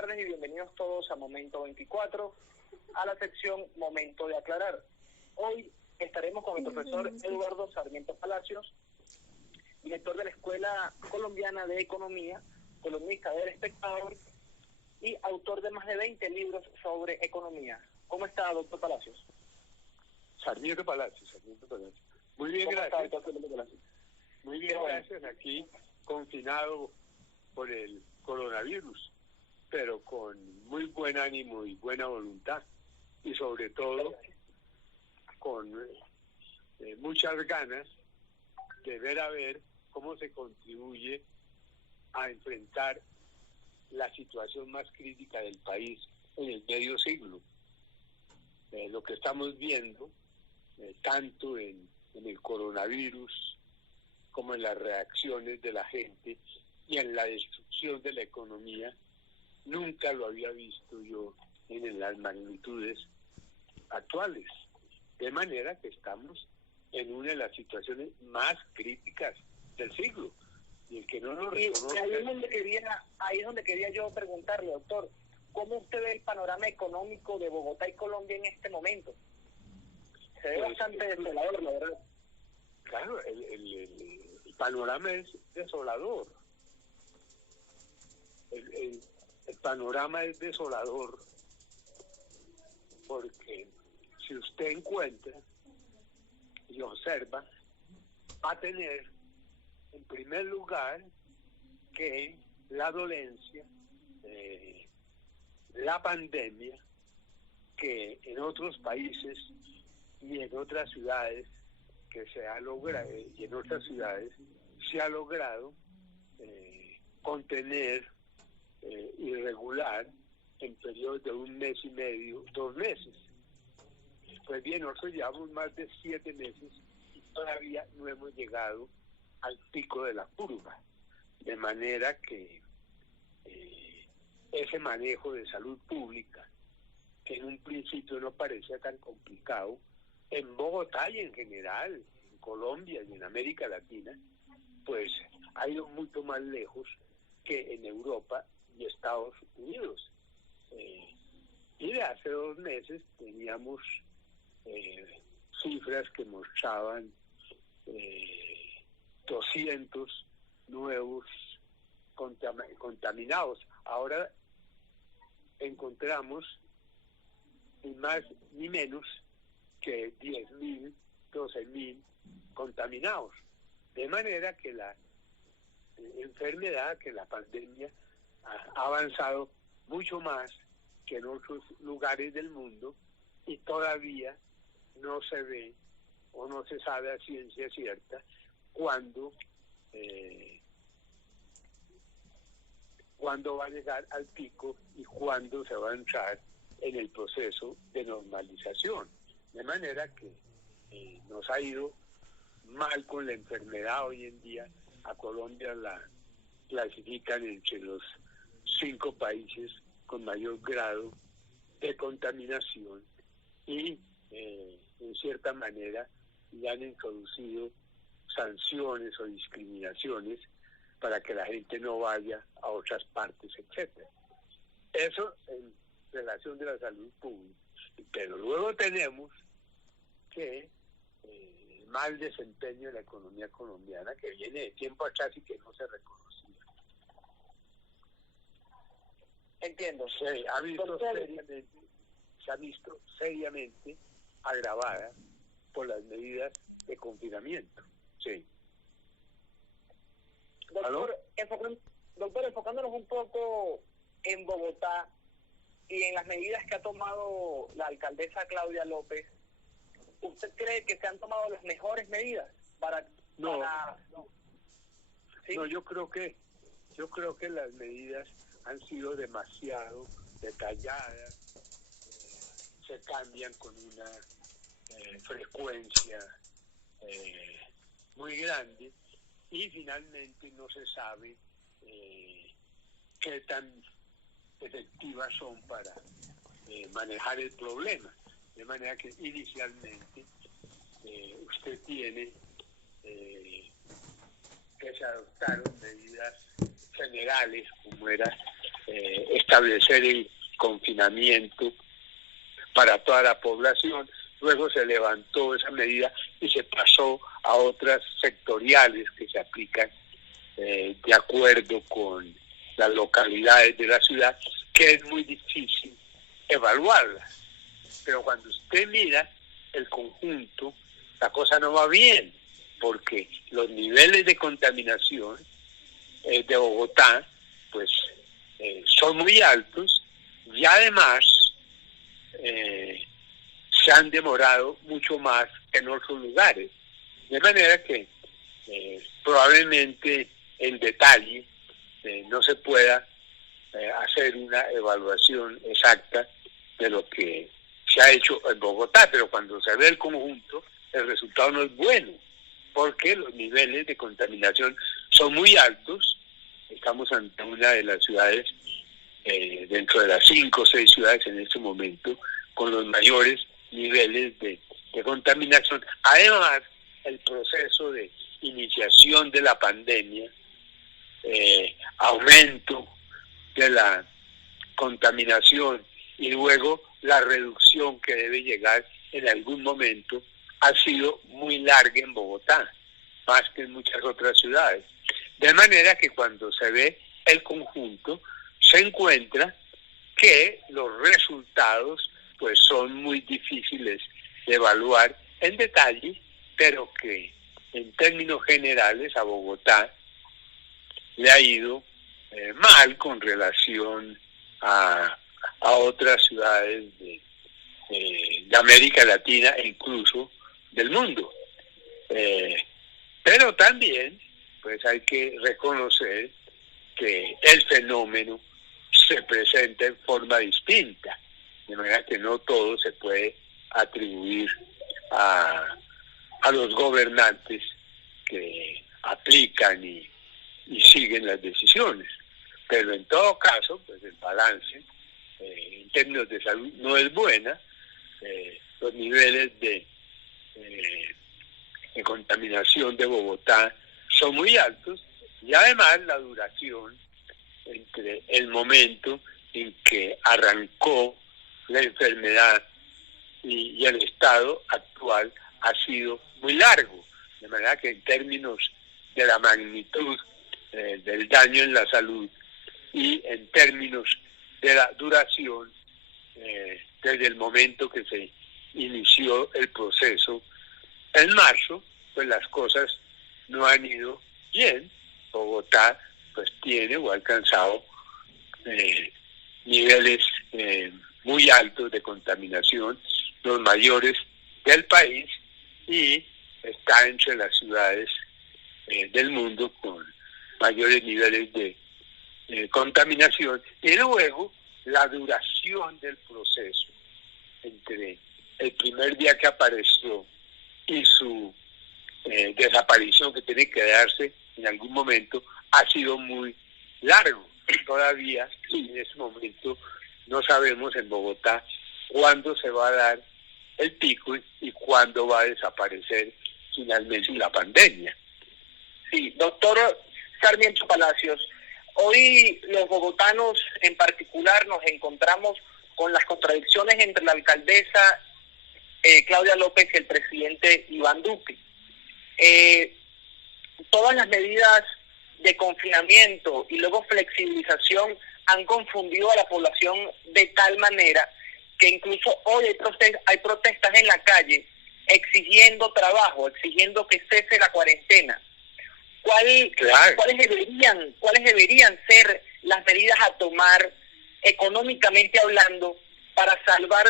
tardes y bienvenidos todos a Momento 24, a la sección Momento de Aclarar. Hoy estaremos con el profesor Eduardo Sarmiento Palacios, director de la Escuela Colombiana de Economía, columnista del Espectador y autor de más de 20 libros sobre economía. ¿Cómo está, doctor Palacios? Sarmiento Palacios. Muy bien, gracias. Muy bien, gracias. Aquí confinado por el coronavirus, pero con muy buen ánimo y buena voluntad, y sobre todo con muchas ganas de ver a ver cómo se contribuye a enfrentar la situación más crítica del país en el medio siglo. Lo que estamos viendo, tanto en el coronavirus como en las reacciones de la gente y en la destrucción de la economía, nunca lo había visto yo en las magnitudes actuales. De manera que estamos en una de las situaciones más críticas del siglo. Y el que no lo reconoce... Ahí es donde quería yo preguntarle, doctor, ¿cómo usted ve el panorama económico de Bogotá y Colombia en este momento? Se ve bastante desolador, la verdad. Claro, el panorama es desolador. El panorama es desolador porque si usted encuentra y observa, va a tener en primer lugar que la dolencia, la pandemia, que en otros países y en otras ciudades que se ha logrado, y en otras ciudades se ha logrado contener y regular en periodos de 1 mes y medio, 2 meses. Pues bien, nosotros llevamos más de 7 meses y todavía no hemos llegado al pico de la curva, de manera que ese manejo de salud pública, que en un principio no parecía tan complicado, en Bogotá y en general, en Colombia y en América Latina, pues ha ido mucho más lejos que en Europa y Estados Unidos. Y de hace 2 meses teníamos cifras que mostraban 200 nuevos contaminados. Ahora encontramos ni más ni menos que 10.000, 12.000 contaminados. De manera que la enfermedad, que la pandemia ha avanzado mucho más que en otros lugares del mundo y todavía no se ve o no se sabe a ciencia cierta cuándo va a llegar al pico y cuándo se va a entrar en el proceso de normalización. De manera que nos ha ido mal con la enfermedad hoy en día. A Colombia la clasifican entre los 5 países con mayor grado de contaminación y en cierta manera le han introducido sanciones o discriminaciones para que la gente no vaya a otras partes, etcétera. Eso en relación de la salud pública. Pero luego tenemos que el mal desempeño de la economía colombiana, que viene de tiempo atrás y que no se reconocía. Entiendo. Se ha visto seriamente agravada por las medidas de confinamiento. Sí. Doctor, enfocándonos un poco en Bogotá y en las medidas que ha tomado la alcaldesa Claudia López, ¿usted cree que se han tomado las mejores medidas No, ¿sí? No, yo creo que las medidas han sido demasiado detalladas, se cambian con una frecuencia muy grande y finalmente no se sabe qué tan efectivas son para manejar el problema. De manera que inicialmente usted tiene que se adoptaron medidas generales, como era establecer el confinamiento para toda la población. Luego se levantó esa medida y se pasó a otras sectoriales que se aplican de acuerdo con las localidades de la ciudad, que es muy difícil evaluarlas. Pero cuando usted mira el conjunto, la cosa no va bien, porque los niveles de contaminación de Bogotá pues son muy altos, y además se han demorado mucho más que en otros lugares. De manera que probablemente en detalle no se pueda hacer una evaluación exacta de lo que se ha hecho en Bogotá, pero cuando se ve el conjunto, el resultado no es bueno, porque los niveles de contaminación son muy altos. Estamos ante una de las ciudades, dentro de las 5 o 6 ciudades en este momento, con los mayores niveles de contaminación. Además, el proceso de iniciación de la pandemia, aumento de la contaminación y luego la reducción que debe llegar en algún momento, ha sido muy larga en Bogotá, más que en muchas otras ciudades. De manera que cuando se ve el conjunto, se encuentra que los resultados pues son muy difíciles de evaluar en detalle, pero que en términos generales a Bogotá le ha ido mal con relación a otras ciudades de América Latina e incluso del mundo. Pero también pues hay que reconocer que el fenómeno se presenta en forma distinta, de manera que no todo se puede atribuir a los gobernantes que aplican y siguen las decisiones. Pero en todo caso, pues el balance en términos de salud no es buena. Los niveles de contaminación de Bogotá son muy altos, y además la duración entre el momento en que arrancó la enfermedad y el estado actual ha sido muy largo, de manera que en términos de la magnitud del daño en la salud y en términos de la duración, desde el momento que se inició el proceso en marzo, pues las cosas no han ido bien. Bogotá pues tiene o ha alcanzado niveles muy altos de contaminación, los mayores del país, y está entre las ciudades del mundo con mayores niveles de contaminación. Y luego la duración del proceso entre el primer día que apareció y su desaparición, que tiene que darse en algún momento, ha sido muy largo. Todavía en este momento no sabemos en Bogotá cuándo se va a dar el pico y cuándo va a desaparecer finalmente la pandemia. Sí, doctor Sarmiento Palacios, hoy los bogotanos en particular nos encontramos con las contradicciones entre la alcaldesa Claudia López y el presidente Iván Duque. Todas las medidas de confinamiento y luego flexibilización han confundido a la población de tal manera que incluso hoy hay protestas en la calle exigiendo trabajo, exigiendo que cese la cuarentena. ¿Cuáles deberían ser las medidas a tomar económicamente hablando para salvar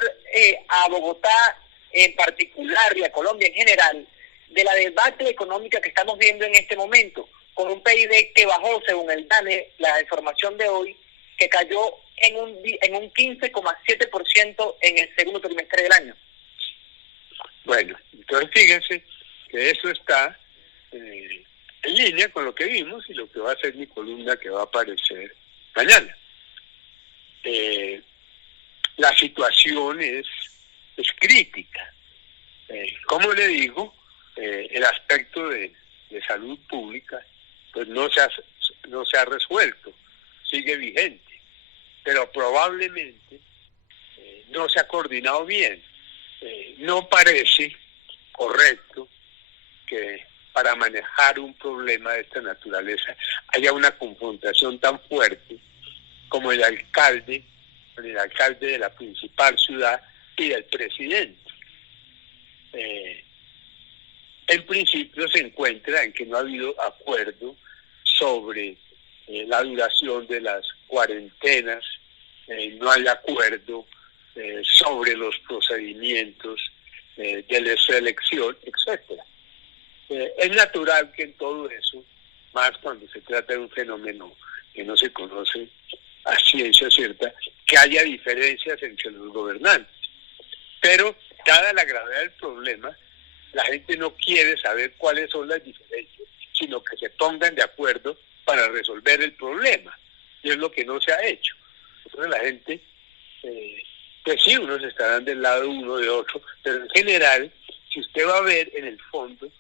a Bogotá en particular y a Colombia en general de la debacle económica que estamos viendo en este momento, con un PIB que bajó, según el DANE, la información de hoy, que cayó en un 15,7% en el segundo trimestre del año? Bueno, entonces fíjense que eso está en línea con lo que vimos y lo que va a ser mi columna que va a aparecer mañana. La situación es crítica. Como le digo, el aspecto de salud pública pues no se ha resuelto, sigue vigente, pero probablemente no se ha coordinado bien. No parece correcto que para manejar un problema de esta naturaleza haya una confrontación tan fuerte como el alcalde de la principal ciudad y del presidente. En principio se encuentra en que no ha habido acuerdo sobre la duración de las cuarentenas, no hay acuerdo sobre los procedimientos de la selección, etcétera. Es natural que en todo eso, más cuando se trata de un fenómeno que no se conoce a ciencia cierta, que haya diferencias entre los gobernantes. Pero, dada la gravedad del problema, la gente no quiere saber cuáles son las diferencias, sino que se pongan de acuerdo para resolver el problema. Y es lo que no se ha hecho. Entonces la gente, pues sí, unos estarán del lado uno de otro, pero en general, si usted va a ver en el fondo,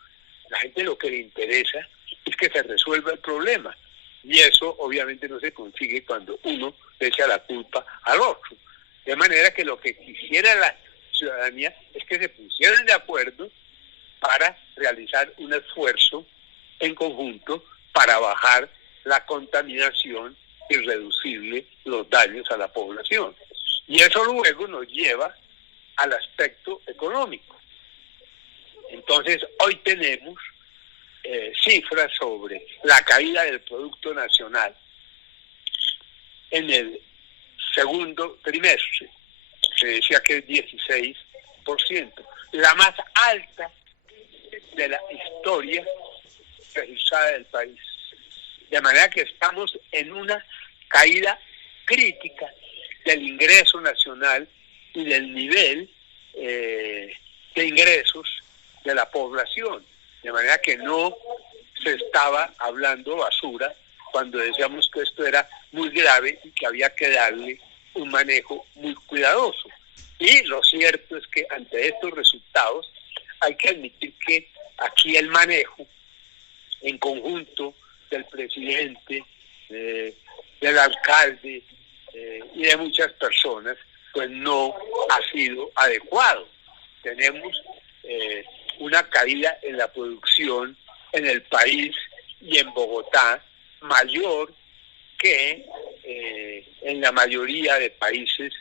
la gente lo que le interesa es que se resuelva el problema. Y eso obviamente no se consigue cuando uno le echa la culpa al otro. De manera que lo que quisiera la ciudadanía es que se pusieran de acuerdo para realizar un esfuerzo en conjunto para bajar la contaminación y reducirle los daños a la población. Y eso luego nos lleva al aspecto económico. Entonces, hoy tenemos cifras sobre la caída del Producto Nacional en el segundo trimestre. Se decía que es 16%, la más alta de la historia registrada del país. De manera que estamos en una caída crítica del ingreso nacional y del nivel de ingresos de la población. De manera que no se estaba hablando basura cuando decíamos que esto era muy grave y que había que darle un manejo muy cuidadoso. Y lo cierto es que ante estos resultados hay que admitir que aquí el manejo en conjunto del presidente, del alcalde y de muchas personas, pues no ha sido adecuado. Tenemos una caída en la producción en el país y en Bogotá mayor que en la mayoría de países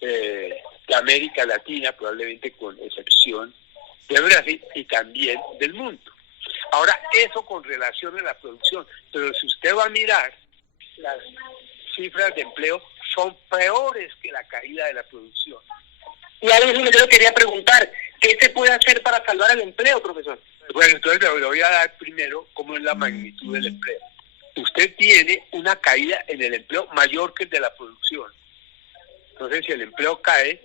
de América Latina, probablemente con excepción de Brasil y también del mundo. Ahora, eso con relación a la producción, pero si usted va a mirar, las cifras de empleo son peores que la caída de la producción. Y algo que yo quería preguntar, ¿qué se puede hacer para salvar el empleo, profesor? Bueno, entonces le voy a dar primero cómo es la magnitud del empleo. Usted tiene una caída en el empleo mayor que el de la producción. Entonces, si el empleo cae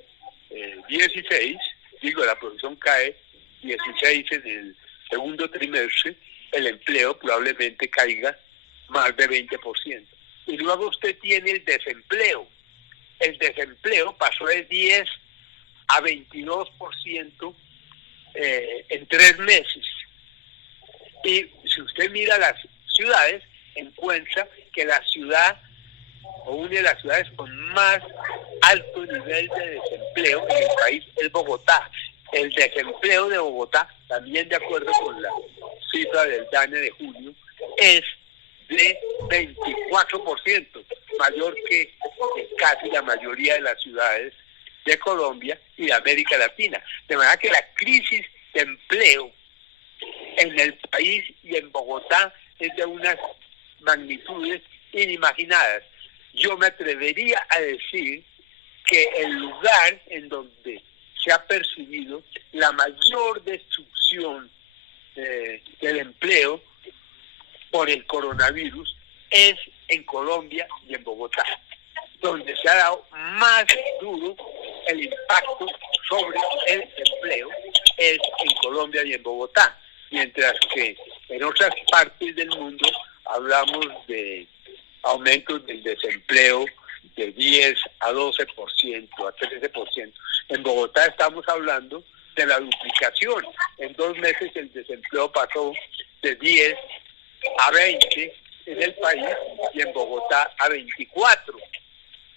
16, la producción cae 16 en el segundo trimestre, el empleo probablemente caiga más de 20%. Y luego usted tiene el desempleo. El desempleo pasó de 10 a 22% en 3 meses. Y si usted mira las ciudades, encuentra que la ciudad, o una de las ciudades con más alto nivel de desempleo en el país es Bogotá. El desempleo de Bogotá, también de acuerdo con la cifra del DANE de junio, es de 24%, mayor que casi la mayoría de las ciudades de Colombia y de América Latina. De manera que la crisis de empleo en el país y en Bogotá es de unas magnitudes inimaginadas. Yo me atrevería a decir que el lugar en donde se ha percibido la mayor destrucción del empleo por el coronavirus es en Colombia y en Bogotá, donde se ha dado más duro el impacto sobre el empleo es en Colombia y en Bogotá, mientras que en otras partes del mundo hablamos de aumentos del desempleo de 10 a 12%, a 13%. En Bogotá estamos hablando de la duplicación. En 2 meses el desempleo pasó de 10 a 20 en el país y en Bogotá a 24.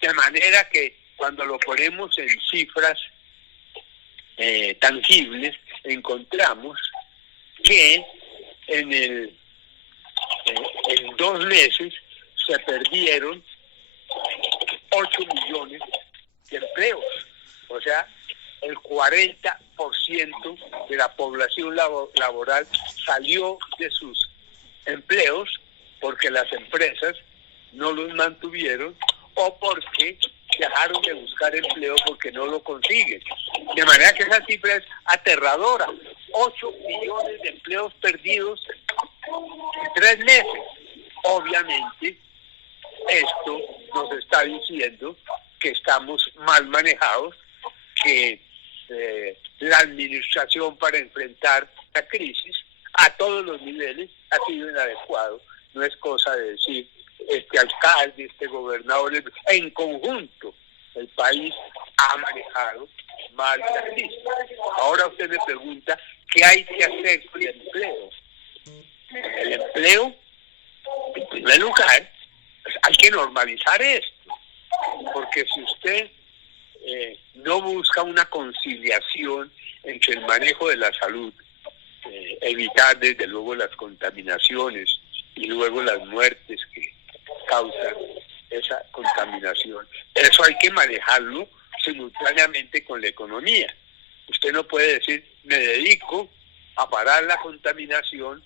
De manera que cuando lo ponemos en cifras tangibles, encontramos que en 2 meses se perdieron 8 millones de empleos. O sea, el 40% de la población laboral salió de sus empleos porque las empresas no los mantuvieron o porque dejaron de buscar empleo porque no lo consiguen. De manera que esa cifra es aterradora. 8 millones de empleos perdidos en 3 meses. Obviamente, esto nos está diciendo que estamos mal manejados, que la administración para enfrentar la crisis a todos los niveles ha sido inadecuado. No es cosa de decir este alcalde, este gobernador, en conjunto el país ha manejado mal la crisis. Ahora usted me pregunta, ¿qué hay que hacer con el empleo? El empleo, en primer lugar, pues hay que normalizar esto, porque si usted no busca una conciliación entre el manejo de la salud, evitar desde luego las contaminaciones y luego las muertes que causan esa contaminación, eso hay que manejarlo simultáneamente con la economía. Usted no puede decir, me dedico a parar la contaminación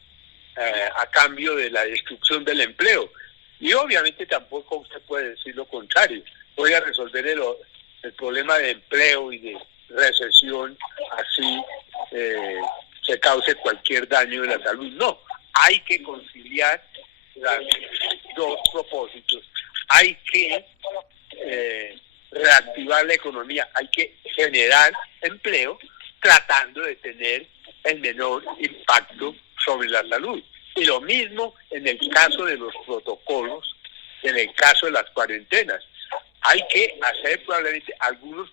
a cambio de la destrucción del empleo. Y obviamente tampoco usted puede decir lo contrario. Voy a resolver el problema de empleo y de recesión, así se cause cualquier daño de la salud. No, hay que conciliar los 2 propósitos. Hay que reactivar la economía, hay que generar empleo tratando de tener el menor impacto sobre la salud. Y lo mismo en el caso de los protocolos, en el caso de las cuarentenas. Hay que hacer probablemente algunos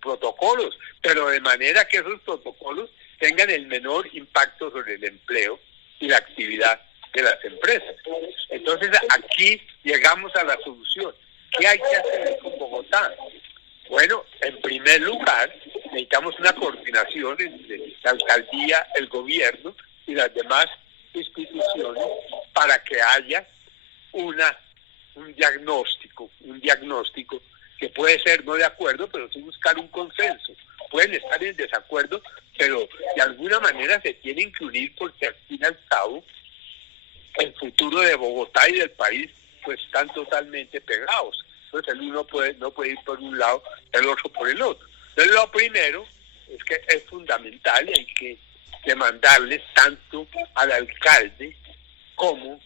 protocolos, pero de manera que esos protocolos tengan el menor impacto sobre el empleo y la actividad de las empresas. Entonces aquí llegamos a la solución. ¿Qué hay que hacer con Bogotá? Bueno, en primer lugar, necesitamos una coordinación entre la alcaldía, el gobierno y las demás instituciones para que haya un diagnóstico que puede ser no de acuerdo, pero sí buscar un consenso. Pueden estar en desacuerdo, pero de alguna manera se tienen que unir porque al fin y al cabo el futuro de Bogotá y del país pues están totalmente pegados. Entonces el uno no puede ir por un lado, el otro por el otro. Entonces lo primero es que es fundamental y hay que demandarles tanto al alcalde como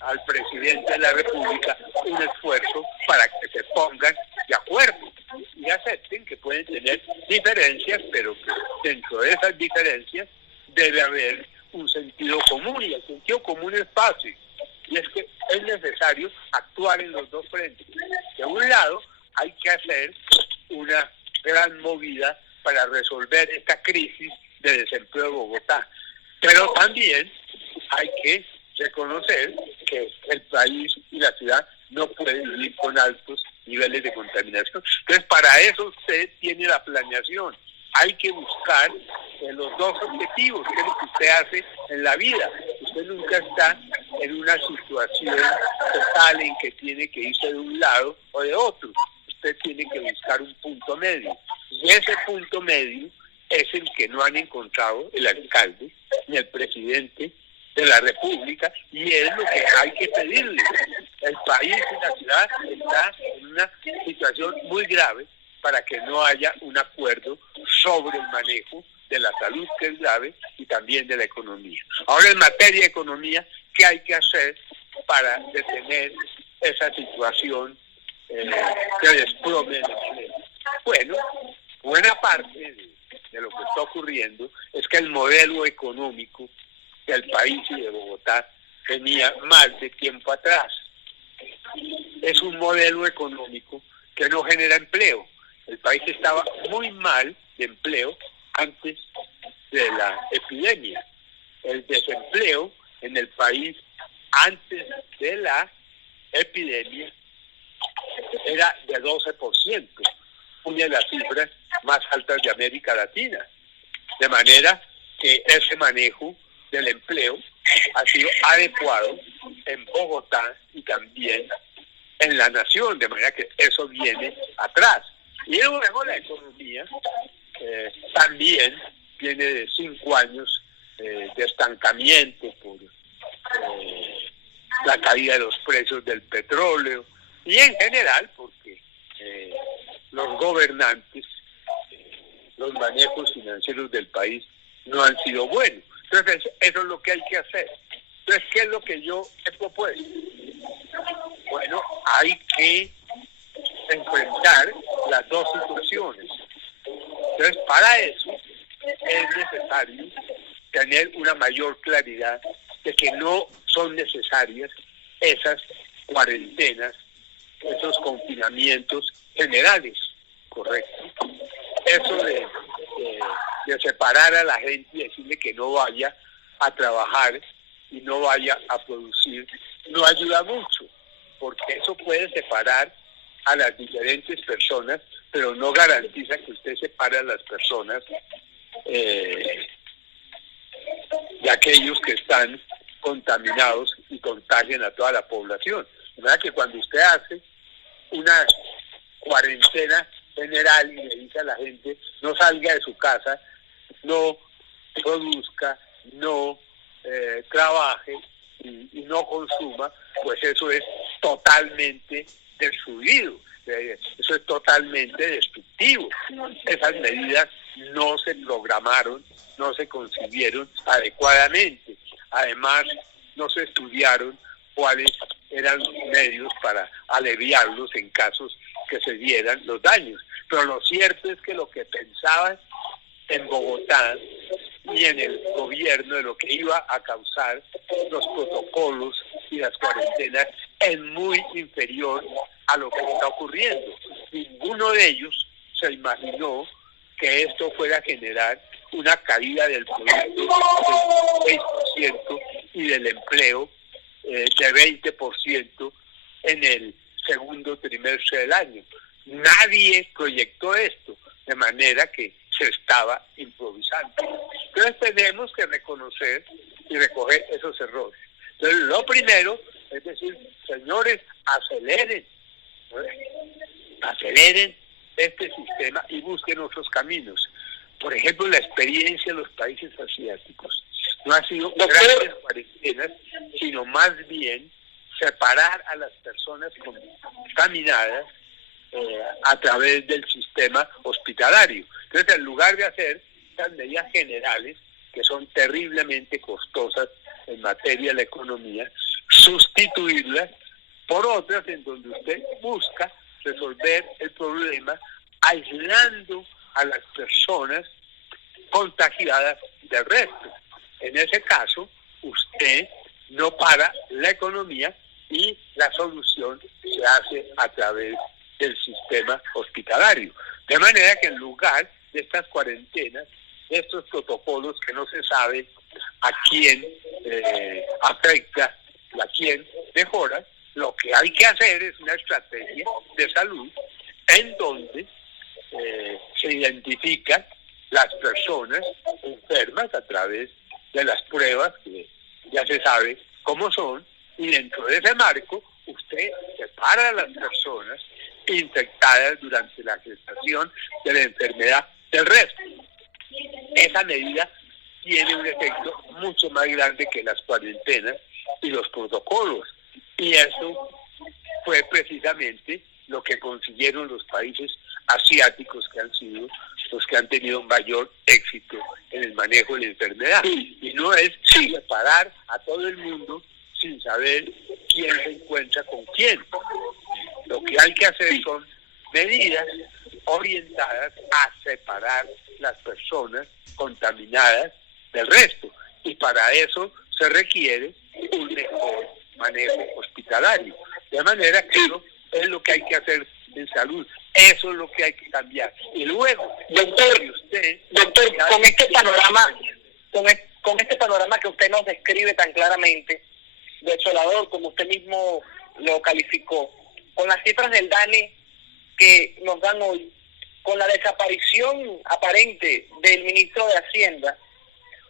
al presidente de la República un esfuerzo para que se pongan de acuerdo y acepten que pueden tener diferencias, pero que dentro de esas diferencias debe haber un sentido común, y el sentido común es fácil, y es que es necesario actuar en los 2 frentes. De un lado, hay que hacer una gran movida para resolver esta crisis de desempleo de Bogotá, pero también hay que reconocer que el país y la ciudad no pueden vivir con altos niveles de contaminación. Entonces, para eso usted tiene la planeación. Hay que buscar los 2 objetivos, que es lo que usted hace en la vida. Usted nunca está en una situación total en que tiene que irse de un lado o de otro. Usted tiene que buscar un punto medio. Y ese punto medio es el que no han encontrado el alcalde ni el presidente de la República, y es lo que hay que pedirle. El país y la ciudad está en una situación muy grave para que no haya un acuerdo sobre el manejo de la salud, que es grave, y también de la economía. Ahora, en materia de economía, ¿qué hay que hacer para detener esa situación que desplome el empleo? Bueno, buena parte de lo que está ocurriendo es que el modelo económico del país y de Bogotá venía mal de tiempo atrás. Es un modelo económico que no genera empleo. El país estaba muy mal de empleo antes de la epidemia. El desempleo en el país antes de la epidemia era de 12%, una de las cifras más altas de América Latina. De manera que ese manejo del empleo ha sido adecuado en Bogotá y también en la nación, de manera que eso viene atrás. Y luego la economía también viene de 5 años de estancamiento por la caída de los precios del petróleo y en general porque los gobernantes, los manejos financieros del país no han sido buenos. Entonces eso es lo que hay que hacer. Entonces, ¿qué es lo que yo he propuesto? Bueno, hay que enfrentar las dos situaciones. Entonces, para eso es necesario tener una mayor claridad de que no son necesarias esas cuarentenas, esos confinamientos generales, ¿correcto? Eso de separar a la gente y decirle que no vaya a trabajar y no vaya a producir, no ayuda mucho, porque eso puede separar a las diferentes personas, pero no garantiza que usted separe a las personas de aquellos que están contaminados y contagian a toda la población. De manera que cuando usted hace una cuarentena general y le dice a la gente no salga de su casa, no produzca, no trabaje y no consuma, pues eso es totalmente destruido, eso es totalmente destructivo. Esas medidas no se programaron, no se concibieron adecuadamente. Además, no se estudiaron cuáles eran los medios para aliviarlos en casos que se dieran los daños. Pero lo cierto es que lo que pensaban en Bogotá y en el gobierno de lo que iba a causar los protocolos y las cuarentenas es muy inferior a lo que está ocurriendo. Ninguno de ellos se imaginó que esto fuera a generar una caída del producto del 6% y del empleo de 20% en el segundo trimestre del año. Nadie proyectó esto, de manera que se estaba improvisando. Entonces tenemos que reconocer y recoger esos errores. Entonces lo primero es decir, señores, aceleren este sistema y busquen otros caminos. Por ejemplo, la experiencia de los países asiáticos no ha sido grandes cuarentenas, sino más bien separar a las personas contaminadas a través del sistema hospitalario. Entonces, en lugar de hacer estas medidas generales, que son terriblemente costosas en materia de la economía, sustituirlas por otras en donde usted busca resolver el problema aislando a las personas contagiadas del resto. En ese caso, usted no para la economía y la solución se hace a través del sistema hospitalario. De manera que en lugar de estas cuarentenas, de estos protocolos que no se sabe a quién afecta y a quién mejora, lo que hay que hacer es una estrategia de salud en donde se identifican las personas enfermas a través de las pruebas que ya se sabe cómo son, y dentro de ese marco usted separa a las personas infectadas durante la gestación de la enfermedad del resto. Esa medida tiene un efecto mucho más grande que las cuarentenas y los protocolos, y eso fue precisamente lo que consiguieron los países asiáticos, que han sido los que han tenido un mayor éxito en el manejo de la enfermedad. Y no es separar a todo el mundo sin saber quién se encuentra con quién. Lo que hay que hacer son medidas orientadas a separar las personas contaminadas del resto, y para eso se requiere un mejor manejo hospitalario. De manera que eso es lo que hay que hacer en salud, eso es lo que hay que cambiar. Y luego, doctor, con este panorama que usted nos describe tan claramente, desolador, como usted mismo lo calificó, con las cifras del DANE que nos dan hoy, con la desaparición aparente del ministro de Hacienda,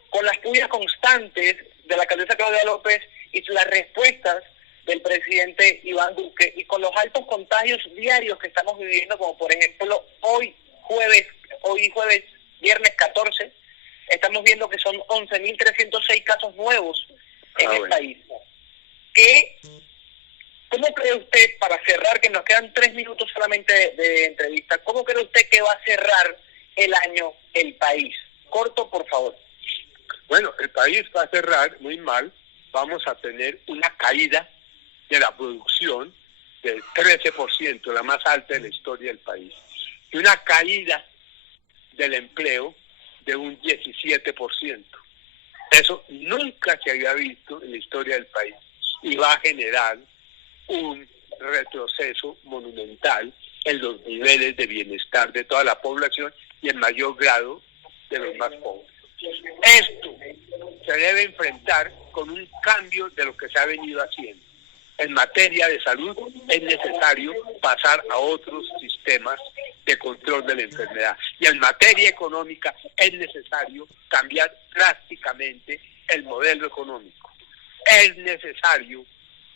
con las pugnas constantes de la alcaldesa Claudia López y las respuestas del presidente Iván Duque, y con los altos contagios diarios que estamos viviendo, como por ejemplo hoy jueves, viernes 14, estamos viendo que son 11.306 casos nuevos en el país. ¿Cómo cree usted, para cerrar, que nos quedan 3 minutos solamente de entrevista, cómo cree usted que va a cerrar el año el país? Corto, por favor. Bueno, el país va a cerrar muy mal. Vamos a tener una caída de la producción del 13%, la más alta de la historia del país, y una caída del empleo de un 17%. Eso nunca se había visto en la historia del país y va a generar un retroceso monumental en los niveles de bienestar de toda la población y en mayor grado de los más pobres. Esto se debe enfrentar con un cambio de lo que se ha venido haciendo. En materia de salud es necesario pasar a otros sistemas de control de la enfermedad. Y en materia económica es necesario cambiar drásticamente el modelo económico. Es necesario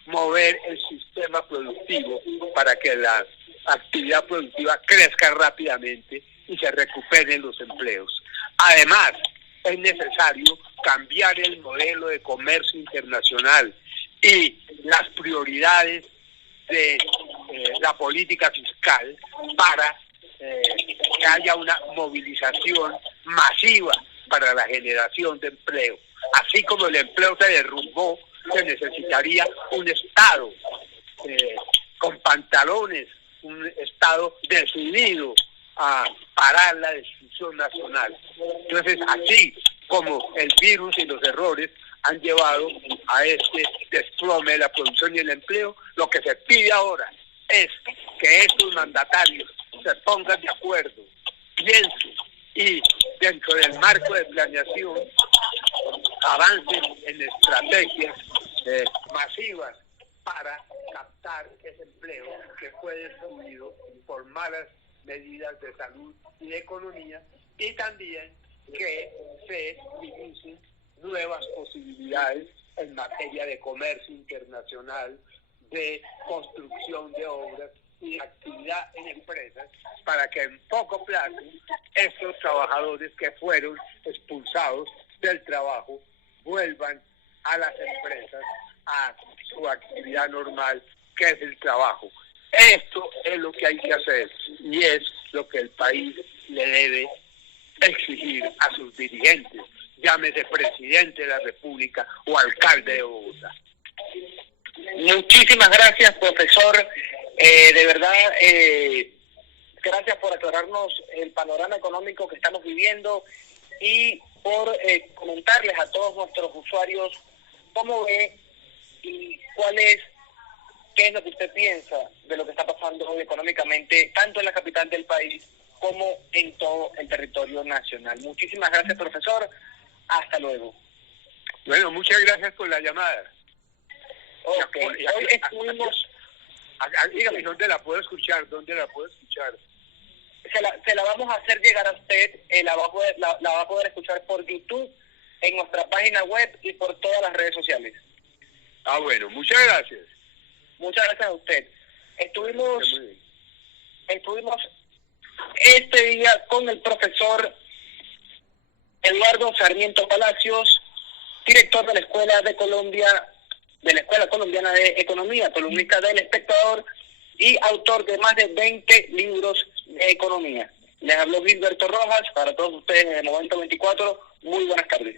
mover el sistema productivo para que la actividad productiva crezca rápidamente y se recuperen los empleos. Además, es necesario cambiar el modelo de comercio internacional y las prioridades de la política fiscal para que haya una movilización masiva para la generación de empleo. Así como el empleo se derrumbó, se necesitaría un Estado con pantalones, un Estado decidido a parar la destrucción nacional. Entonces, así como el virus y los errores han llevado a este desplome de la producción y el empleo, lo que se pide ahora es que estos mandatarios se pongan de acuerdo, piensen y dentro del marco de planeación avancen en estrategias masivas para captar ese empleo que fue destruido por malas medidas de salud y de economía, y también que se inicien nuevas posibilidades en materia de comercio internacional, de construcción de obras y de actividad en empresas, para que en poco plazo estos trabajadores que fueron expulsados del trabajo vuelvan a las empresas, a su actividad normal, que es el trabajo. Esto es lo que hay que hacer y es lo que el país le debe exigir a sus dirigentes, llámese presidente de la República o alcalde de Bogotá. Muchísimas gracias, profesor. De verdad, gracias por aclararnos el panorama económico que estamos viviendo y por comentarles a todos nuestros usuarios cómo ve y qué es lo que usted piensa de lo que está pasando hoy económicamente, tanto en la capital del país como en todo el territorio nacional. Muchísimas gracias, profesor. Hasta luego. Bueno, muchas gracias por la llamada. Ok, hoy estuvimos... Dígame, ¿dónde la puedo escuchar? Se la vamos a hacer llegar a usted, la va a poder escuchar por YouTube, en nuestra página web y por todas las redes sociales. Ah, bueno, muchas gracias. Muchas gracias a usted. Estuvimos este día con el profesor Eduardo Sarmiento Palacios, director de la Escuela Colombiana de Economía, columnista del Espectador y autor de más de 20 libros de economía. Les habló Gilberto Rojas, para todos ustedes en el Momento 24. Muy buenas tardes.